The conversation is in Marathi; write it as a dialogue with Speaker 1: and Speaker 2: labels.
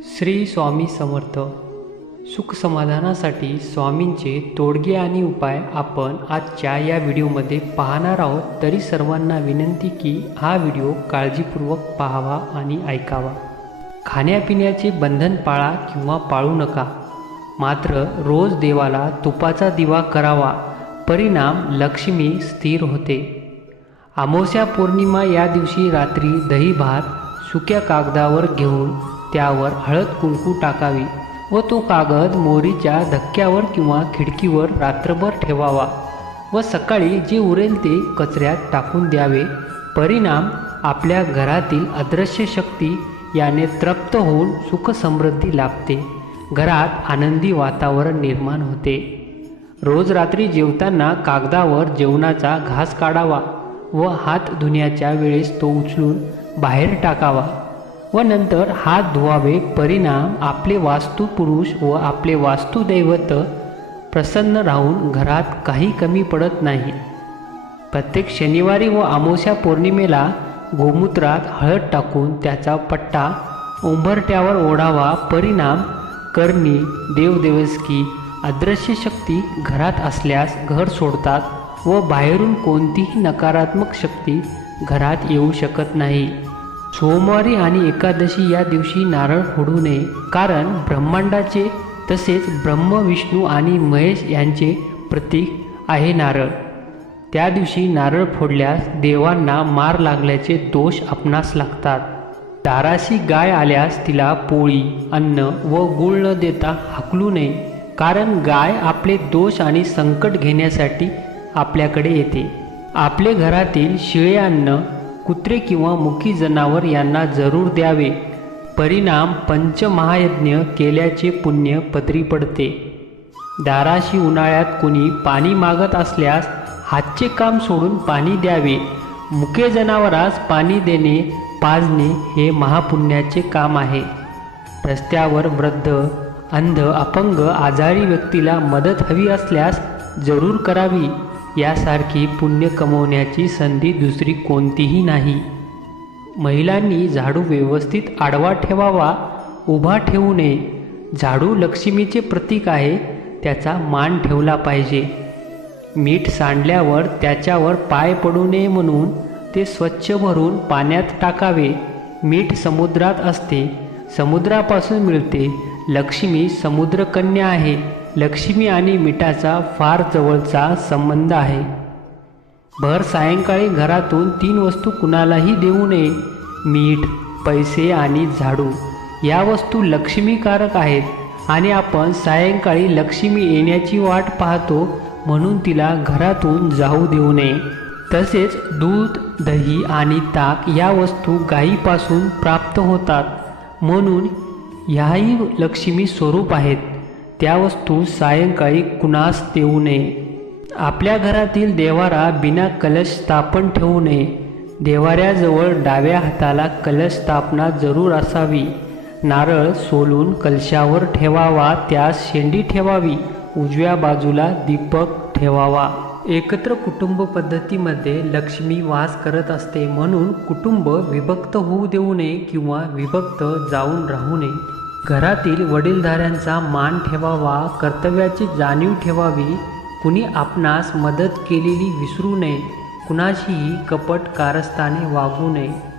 Speaker 1: श्री स्वामी समर्थ. सुख समाधानासाठी स्वामींचे तोडगे आणि उपाय आपण आजच्या या व्हिडिओमध्ये पाहणार आहोत. तरी सर्वांना विनंती की हा व्हिडिओ काळजीपूर्वक पाहावा आणि ऐकावा. खाण्यापिण्याचे बंधन पाळा किंवा पाळू नका. मात्र रोज देवाला तुपाचा दिवा करावा. परिणाम लक्ष्मी स्थिर होते. अमावस्या पौर्णिमा या दिवशी रात्री दही भात सुक्या कागदावर घेऊन त्यावर हळद कुंकू टाकावी व तो कागद मोरीच्या धक्क्यावर किंवा खिडकीवर रात्रभर ठेवावा व सकाळी जे उरेल ते कचऱ्यात टाकून द्यावे. परिणाम आपल्या घरातील अदृश्य शक्ती याने तृप्त होऊन सुख समृद्धी लाभते. घरात आनंदी वातावरण निर्माण होते. रोज रात्री जेवताना कागदावर जेवणाचा घास काढावा व हात धुण्याच्या वेळेस तो उचलून बाहेर टाकावा. व नंतर हात धुवावे परिणाम आपले वास्तुपुरुष व आपले वास्तुदैवत प्रसन्न राहून घरात काही कमी पडत नाही. प्रत्येक शनिवारी व अमावस्या पौर्णिमेला गोमूत्रात हळद टाकून त्याचा पट्टा उंबरट्यावर ओढावा परिणाम करणी देवदेवस्की अदृश्य शक्ती घरात असल्यास घर सोडतात व बाहेरून कोणतीही नकारात्मक शक्ती घरात येऊ शकत नाही. सोमवारी आणि एकादशी या दिवशी नारळ फोडू नये. कारण ब्रह्मांडाचे तसेच ब्रह्म विष्णू आणि महेश यांचे प्रतीक आहे नारळ. त्या दिवशी नारळ फोडल्यास देवांना मार लागल्याचे दोष आपणास लागतात. दाराशी गाय आल्यास तिला पोळी अन्न व गुळ न देता हाकलू नये. कारण गाय आपले दोष आणि संकट घेण्यासाठी आपल्याकडे येते. आपले घरातील शिळे अन्न कुत्रे किंवा मुखी जनावर यांना जरूर द्यावे. परिणाम पंचमहायज्ञ केल्याचे पुण्य पदरी पडते. दाराशी उन्हाळ्यात कुणी पाणी मागत असल्यास हातचे काम सोडून पाणी द्यावे. मुके जनावरास पाणी देणे पाजणे हे महापुण्याचे काम आहे. रस्त्यावर वृद्ध अंध अपंग आजारी व्यक्तीला मदत हवी असल्यास जरूर करावी. यासारखी पुण्य कमवण्याची संधी दुसरी कोणतीही नाही. महिलांनी झाडू व्यवस्थित आडवा ठेवावा उभा ठेवू नये. झाडू लक्ष्मीचे प्रतीक आहे त्याचा मान ठेवला पाहिजे. मीठ सांडल्यावर त्याच्यावर पाय पडू नये म्हणून ते स्वच्छ भरून पाण्यात टाकावे. मीठ समुद्रात असते समुद्रापासून मिळते. लक्ष्मी समुद्रकन्या आहे. लक्ष्मी आणि मिठाचा फार जवळचा संबंध आहे. भर सायंकाळी घरातून तीन वस्तू कुणालाही देऊ नये. मीठ पैसे आणि झाडू. या वस्तू लक्ष्मीकारक आहेत आणि आपण सायंकाळी लक्ष्मी येण्याची वाट पाहतो म्हणून तिला घरातून जाऊ देऊ नये. तसेच दूध दही आणि ताक या वस्तू गायीपासून प्राप्त होतात. म्हणून ह्याही लक्ष्मी स्वरूप आहेत. त्या वस्तू सायंकाळी कुणास देऊ नये. आपल्या घरातील देवारा बिना कलश स्थापन ठेवू नये. देवाऱ्याजवळ डाव्या हाताला कलश स्थापना जरूर असावी. नारळ सोलून कलशावर ठेवावा त्यास शेंडी ठेवावी उजव्या बाजूला दीपक ठेवावा. एकत्र कुटुंब पद्धतीमध्ये लक्ष्मी वास करत असते म्हणून कुटुंब विभक्त होऊ देऊ नये किंवा विभक्त जाऊन राहू नये. घरातील वडीलधाऱ्यांचा मान ठेवावा कर्तव्याची जाणीव ठेवावी कुणी आपणास मदत केलेली विसरू नये कुणाशीही कपट कारस्थाने वागू नये.